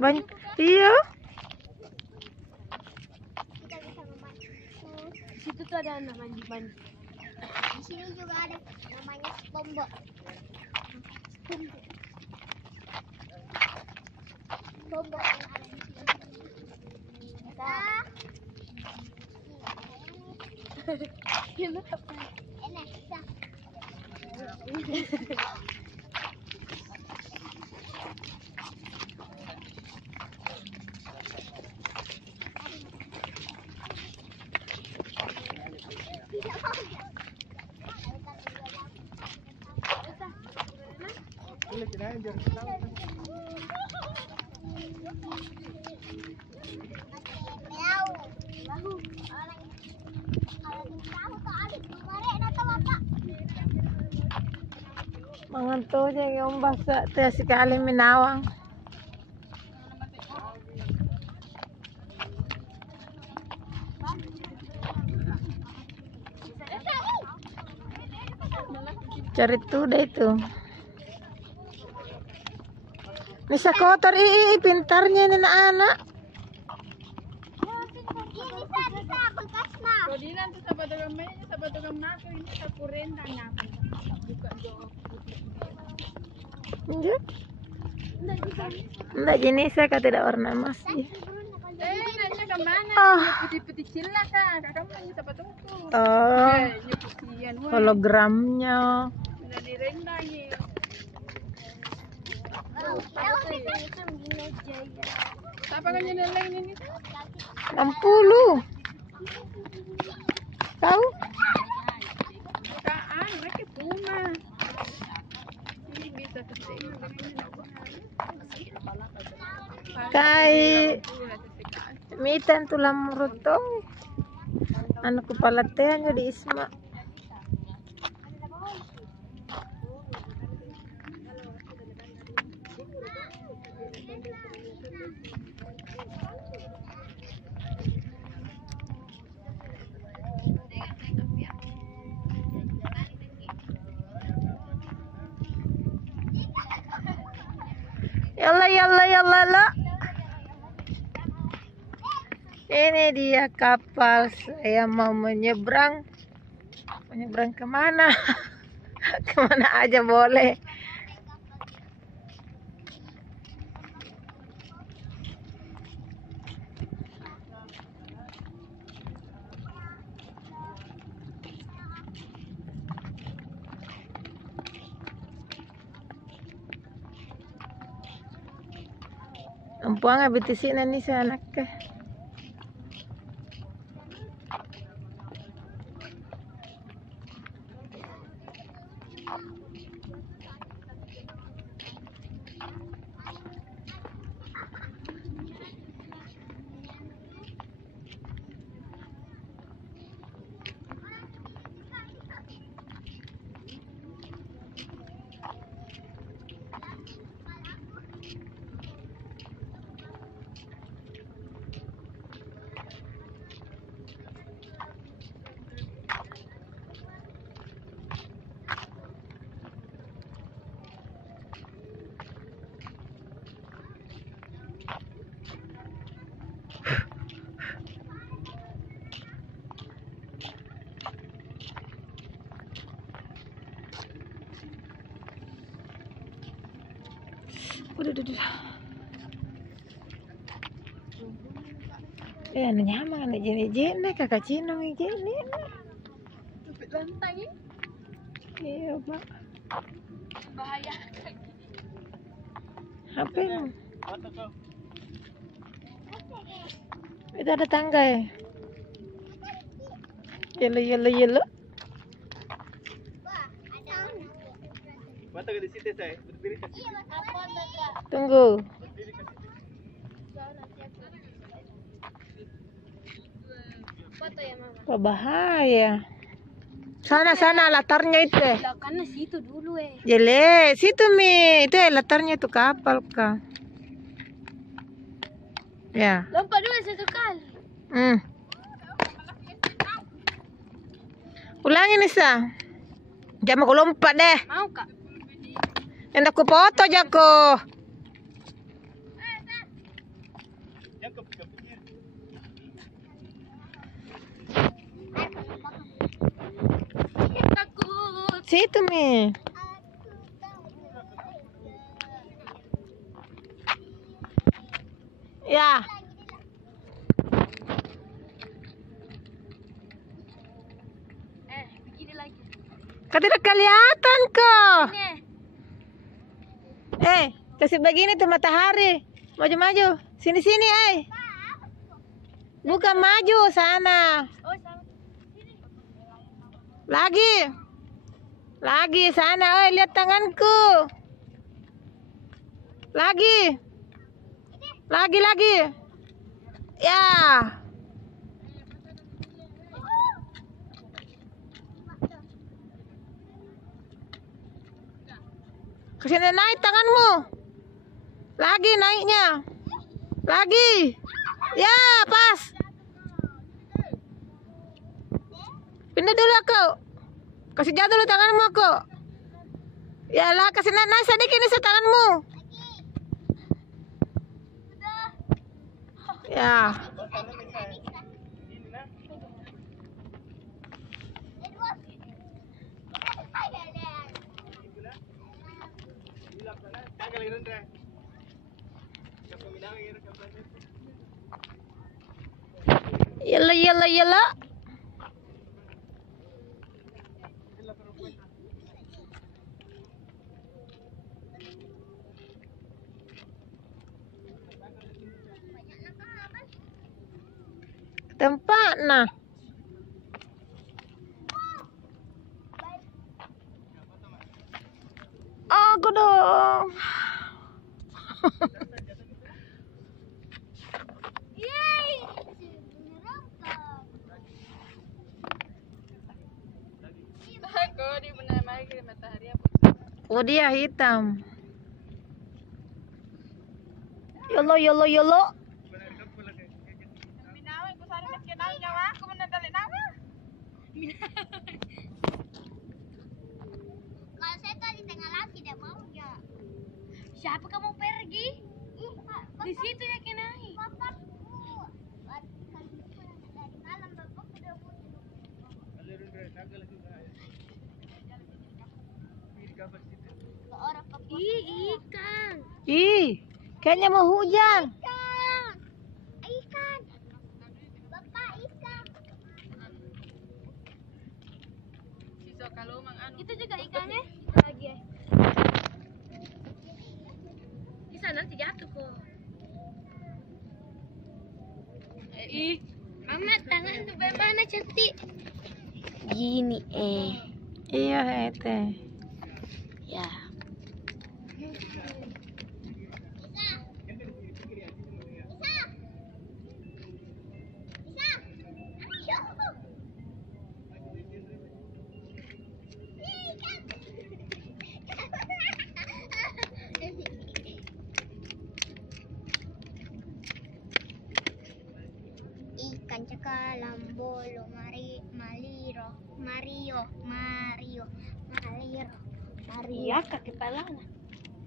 Banyak. Iya. Kita bisa memancing. Di situ tuh ada anak mandi-mandi. Di sini juga ada namanya SpongeBob. SpongeBob yang ada di sini. Enak, bisa. Manganto aja yung basa teh sekali minawang. Cari tuh deh itu. Bisa kotor pintarnya ini anak. Bisa bekas mah. Kalau dia nanti sahabat nako ini sapuren dan nako. Buka jauh. Enggak jenis saya tidak warna emas. Nanya kemana? Putih-putih cila kak. Kakak nanya sahabat itu. Oh, Putihan. hologramnya. Udah direndangin. Apa kan nilai ini? 60. Tahu? Kaan, mereka puma. Ini bisa kesini. Kai mitan tulang rutong. Anak kepala teh di Isma. Yalla la. Ini dia kapal, saya mau menyeberang. Menyeberang kemana? Kemana aja boleh. Ampuang abitisin na ni sa anak ka. Udah. Ano nyaman na jene kakak Cino gini. Tupit lantang ya? Iya, Pak. Bahaya. Apa ini? Itu ada tangga ya? Yelo. Mata di situ saya. Berdiri. Tunggu. Foto ya mama. Wah, bahaya. Sana latarnya itu. Karena situ dulu Jele, situ Mi. Itu latarnya itu kapal kah? Ya. Lompat dulu satu kali. Ulangi Nisa. Jangan aku lompat deh. Mau kak? Yang aku foto aja aku. Jangkep ke pinggir. Takut. Situ Mi. Ya. Begini lagi. Kau tidak kelihatan kok. Nih. Kasih begini tuh matahari. Maju-maju. Sini-sini, Bukan maju sana. Oh salah. Lagi sana, lihat tanganku. Lagi. Ya. Kesini naik tanganmu. Lagi naiknya. Lagi. Ya, pas. Pindah dulu aku. Kasih jauh dulu tanganmu aku. Ya lah, kasih naik sedikit ini tanganmu. Ya. Yalla. Tempat nah. Aku dong. Kok di benar kiri matahari apa? Oh dia hitam. Yolo. Minawan ko sana mas kenal nyawa ako menadali nawa. Kalau saya tadi tengah laut tidak mau ya. Siapa kamu pergi? Di situ ya kenai. Bapakku. Dari malam bapak udah muncul. Ke orang ke Ikan. Kayaknya mau hujan. Ikan. Bapak ikan. Siso kalau mang anu. Itu juga ikannya? Lagi ya. Di sana nanti jatuh kok. Mama tangan tuh bagaimana cantik. Gini Iya ete. ya. Ikan cakalang bolo Mario. Iya kaki palanya.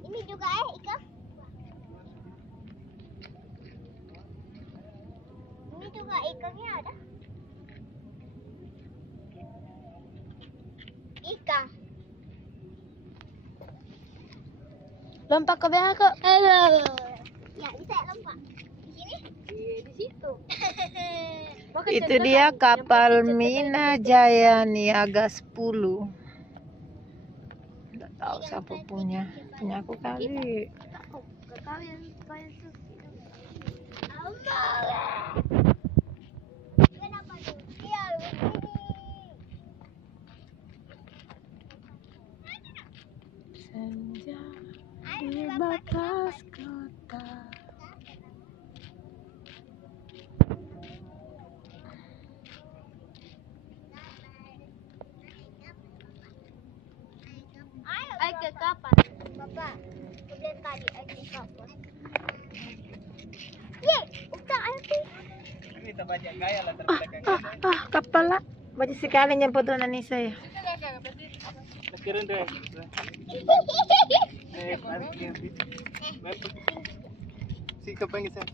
Ini juga ikan. Ini juga ikannya ada. Ikan. Lompat ke belakang. Halo. Ya, bisa lompat. Di sini? Di situ. Itu dia kapal Mina Jaya Niaga 10. Tidak tahu siapa punya. Punya aku kali. Kalian tuh. Kenapa tuh? Iya, begini. Senja di batas kota. Ayo ke kapal. Bapak, kemudian tadi ayo ke kapal. Ye, utang ayo tuh. Ini tak banyak gaya lah terbelakang. Kapal lah. Baca sekali nyebut Nisa ya. Itu kayak Sekarang deh. Sikap pengen saya.